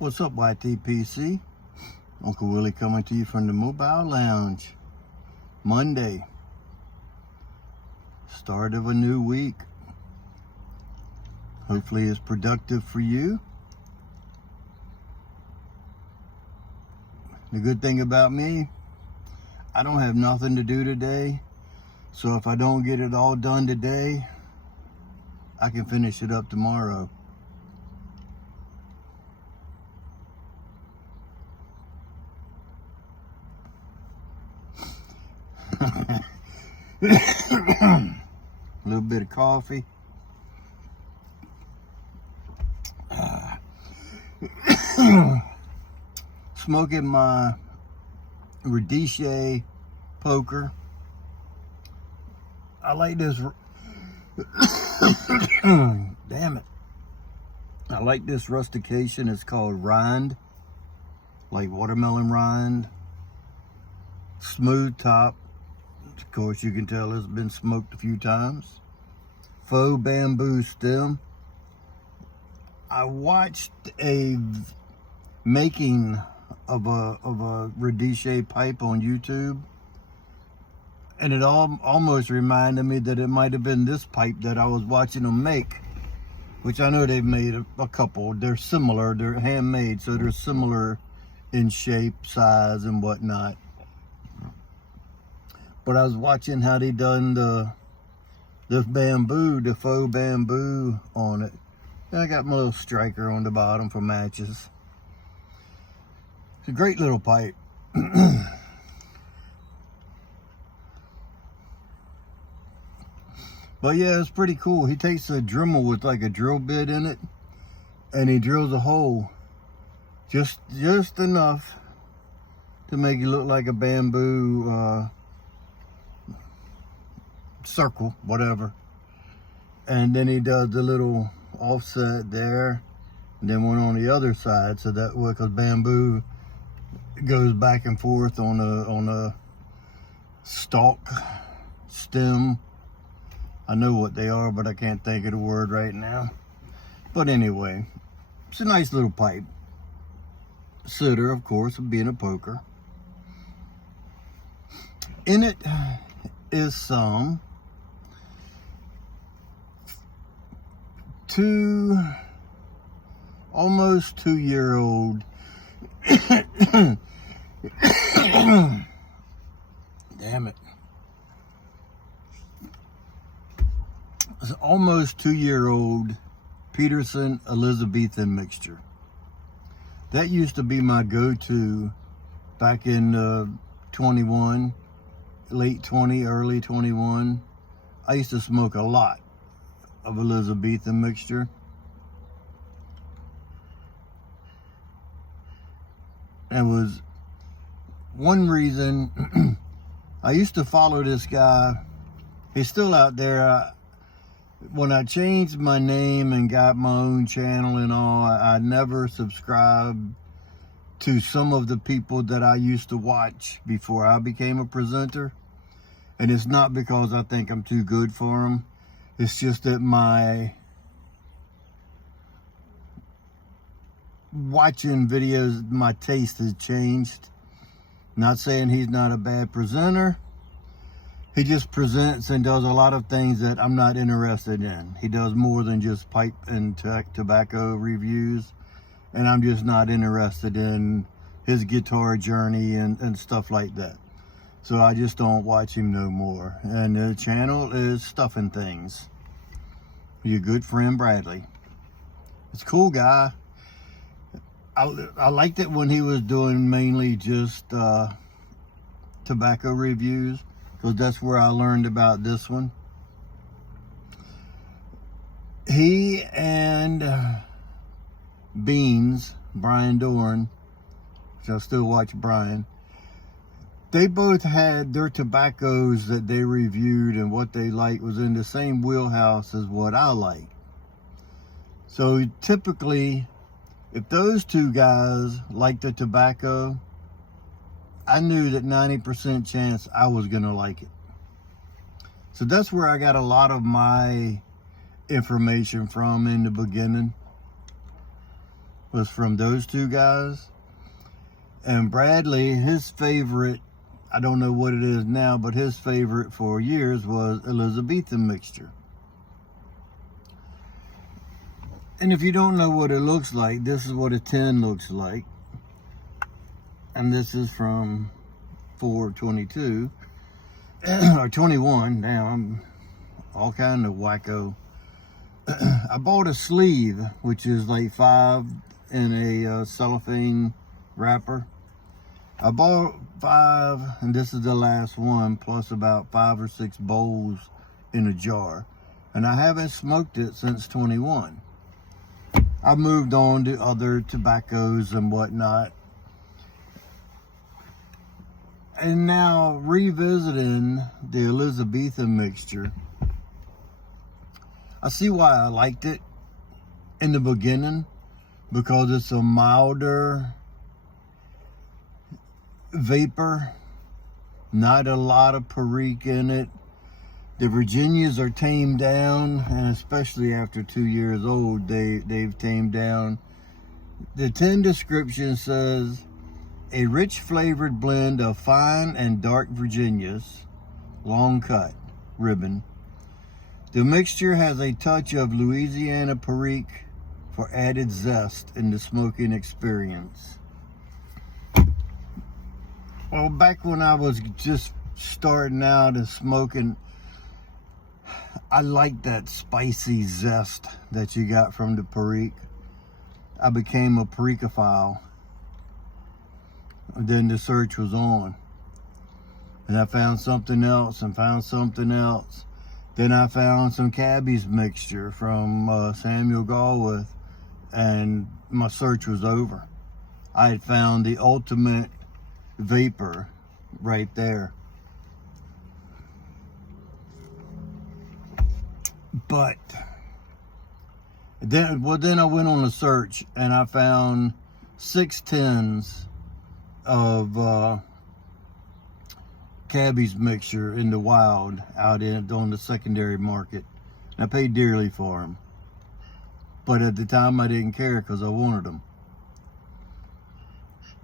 What's up, YTPC? Uncle Willie coming to you from the Mobile Lounge. Monday. Start of a new week. Hopefully it's productive for you. The good thing about me, I don't have nothing to do today. So if I don't get it all done today, I can finish it up tomorrow. A little bit of coffee. Smoking my Radice poker. I like this. Damn it. I like this rustication. It's called Rind. Like watermelon rind. Smooth top. Of course, you can tell it's been smoked a few times. Faux bamboo stem. I watched a making of a Radice pipe on YouTube, and it almost reminded me that it might have been this pipe that I was watching them make, which I know they've made a couple. They're similar. They're handmade, so they're similar in shape, size, and whatnot. But I was watching how they done the bamboo, the faux bamboo on it. And I got my little striker on the bottom for matches. It's a great little pipe. But yeah, it's pretty cool. He takes a Dremel with like a drill bit in it, and he drills a hole just enough to make it look like a bamboo circle, whatever. And then he does the little offset there, and then one on the other side, so that way, because bamboo goes back and forth on a stalk, stem. I know what they are, but I can't think of the word right now. But anyway, it's a nice little pipe. Sitter, of course, being a poker. In it is some almost 2-year-old damn it. It's almost 2-year-old Peterson Elizabethan mixture. That used to be my go-to back in 21, late 20, early 21. I used to smoke a lot of Elizabethan mixture. That was one reason. I used to follow this guy. He's still out there. When I changed my name and got my own channel and all, I never subscribed to some of the people that I used to watch before I became a presenter. And it's not because I think I'm too good for them. It's just that my watching videos, my taste has changed. Not saying he's not a bad presenter. He just presents and does a lot of things that I'm not interested in. He does more than just pipe and tobacco reviews. And I'm just not interested in his guitar journey and stuff like that. So I just don't watch him no more. And the channel is Stuffing Things. Your good friend Bradley. It's a cool guy. I liked it when he was doing mainly just tobacco reviews, because that's where I learned about this one. He and Beans, Brian Dorn, which I still watch Brian, they both had their tobaccos that they reviewed, and what they liked was in the same wheelhouse as what I like. So typically, if those two guys liked the tobacco, I knew that 90% chance I was going to like it. So that's where I got a lot of my information from in the beginning. was from those two guys. And Bradley, his favorite, I don't know what it is now, but his favorite for years was Elizabethan mixture. And if you don't know what it looks like, this is what a 10 looks like. And this is from 422 or 21. Now I'm all kind of wacko. I bought a sleeve, which is like 5 in a cellophane wrapper. I bought 5, and this is the last one, plus about 5 or 6 bowls in a jar. And I haven't smoked it since 21. I moved on to other tobaccos and whatnot. And now revisiting the Elizabethan mixture, I see why I liked it in the beginning, because it's a milder vapor, not a lot of perique in it. The Virginias are tamed down, and especially after 2 years old, they've tamed down. The 10 description says, a rich flavored blend of fine and dark Virginias, long cut, ribbon. The mixture has a touch of Louisiana perique for added zest in the smoking experience. Well, back when I was just starting out and smoking, I liked that spicy zest that you got from the perique. I became a periquophile. Then the search was on. And I found something else and found something else. Then I found some Cabby's mixture from Samuel Galwith, and my search was over. I had found the ultimate Vaper right there. But then I went on a search and I found 6 tins of Cabby's mixture in the wild out on the secondary market. And I paid dearly for them. But at the time I didn't care because I wanted them.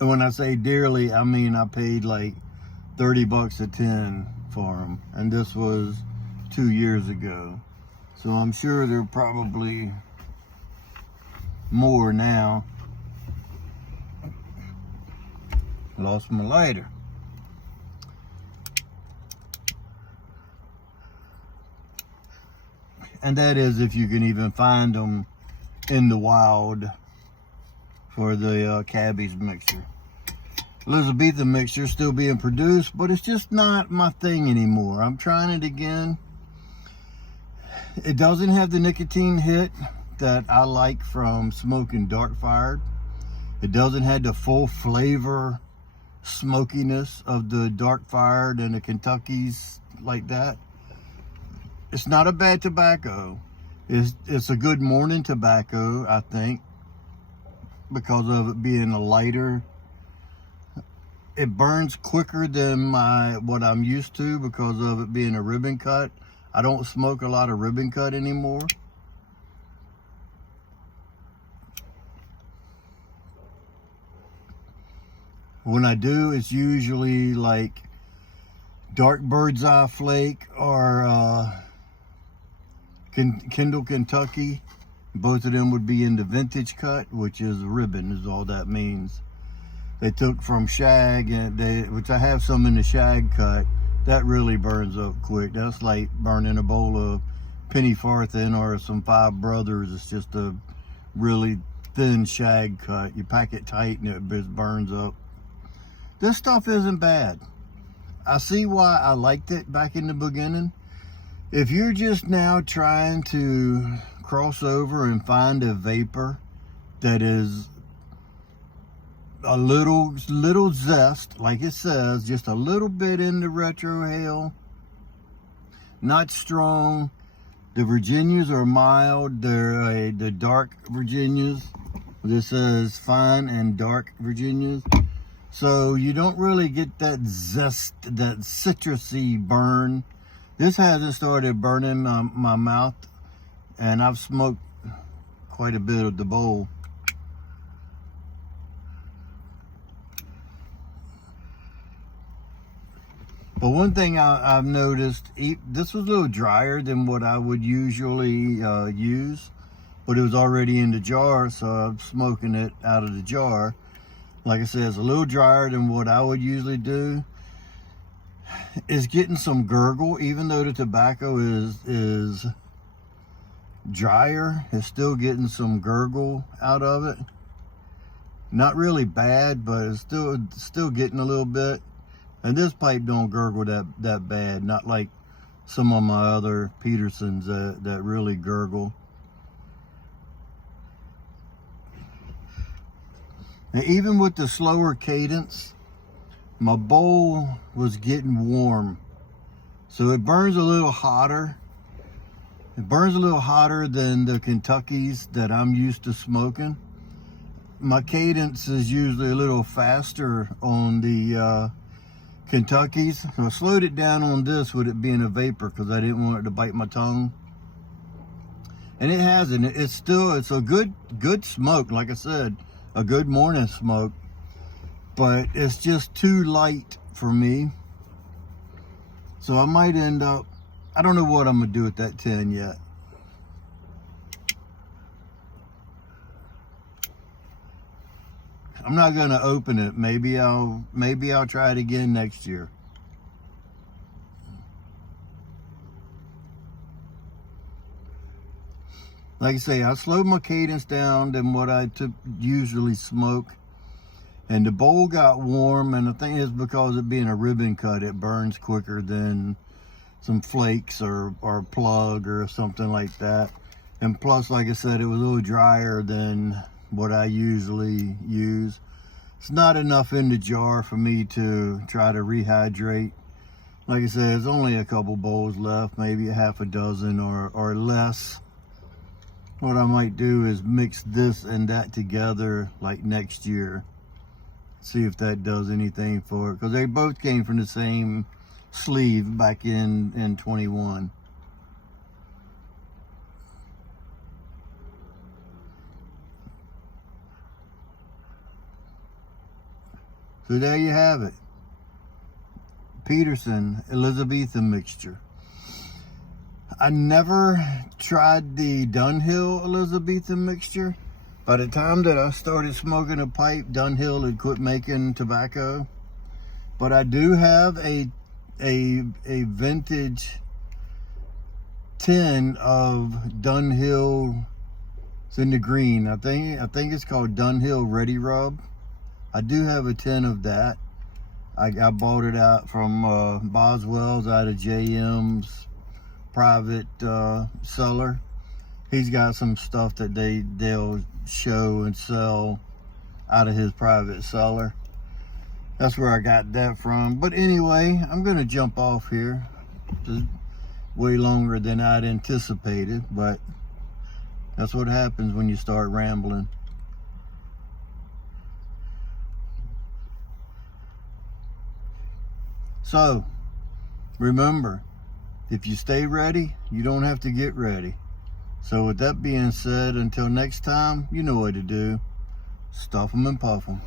And when I say dearly, I mean I paid like 30 bucks a tin for them. And this was 2 years ago. So I'm sure they're probably more now. Lost my lighter. And that is if you can even find them in the wild for the Cabby's mixture. Elizabethan mixture still being produced, but it's just not my thing anymore. I'm trying it again. It doesn't have the nicotine hit that I like from smoking dark fired. It doesn't have the full flavor smokiness of the dark fired and the Kentuckys like that. It's not a bad tobacco. It's a good morning tobacco, I think, because of it being a lighter. It burns quicker than what I'm used to because of it being a ribbon cut. I don't smoke a lot of ribbon cut anymore. When I do, it's usually like dark bird's eye flake or Kendall Kentucky. Both of them would be in the vintage cut, which is ribbon, is all that means. They took from shag, and which I have some in the shag cut. That really burns up quick. That's like burning a bowl of penny farthing or some Five Brothers. It's just a really thin shag cut. You pack it tight and it just burns up. This stuff isn't bad. I see why I liked it back in the beginning. If you're just now trying to cross over and find a vapor that is a little zest, like it says, just a little bit in the retrohale, not strong. The Virginias are mild. They're the dark Virginias. This says fine and dark Virginias. So you don't really get that zest, that citrusy burn. This hasn't started burning my mouth, and I've smoked quite a bit of the bowl. But one thing I've noticed, this was a little drier than what I would usually use, but it was already in the jar, so I'm smoking it out of the jar. Like I said, it's a little drier than what I would usually do. It's getting some gurgle, even though the tobacco is drier, it's still getting some gurgle out of it. Not really bad, but it's still getting a little bit. And this pipe don't gurgle that bad, not like some of my other Petersons that really gurgle. And even with the slower cadence, my bowl was getting warm. So it burns a little hotter. It burns a little hotter than the Kentuckys that I'm used to smoking. My cadence is usually a little faster on the Kentuckys. So I slowed it down on this with it being a Vaper because I didn't want it to bite my tongue. And it hasn't. It's a good smoke, like I said, a good morning smoke. But it's just too light for me. So I might end up, I don't know what I'm gonna do with that 10 yet. I'm not gonna open it. Maybe I'll try it again next year. Like I say, I slowed my cadence down than what I usually smoke. And the bowl got warm, and I think it's because it being a ribbon cut, it burns quicker than some flakes or plug or something like that. And plus, like I said, it was a little drier than what I usually use. It's not enough in the jar for me to try to rehydrate. Like I said, there's only a couple bowls left, maybe a half a dozen or less. What I might do is mix this and that together like next year. See if that does anything for it, because they both came from the same sleeve back in 21. So there you have it. Peterson Elizabethan mixture. I never tried the Dunhill Elizabethan mixture. By the time that I started smoking a pipe, Dunhill had quit making tobacco. But I do have a vintage tin of Dunhill. It's in the green. I think it's called Dunhill Ready Rub. I do have a tin of that. I bought it out from Boswell's out of JM's private cellar. He's got some stuff that they'll show and sell out of his private cellar. That's where I got that from. But anyway, I'm gonna jump off here. It's way longer than I'd anticipated, but that's what happens when you start rambling. So, remember, if you stay ready, you don't have to get ready. So with that being said, until next time, you know what to do. Stuff them and puff them.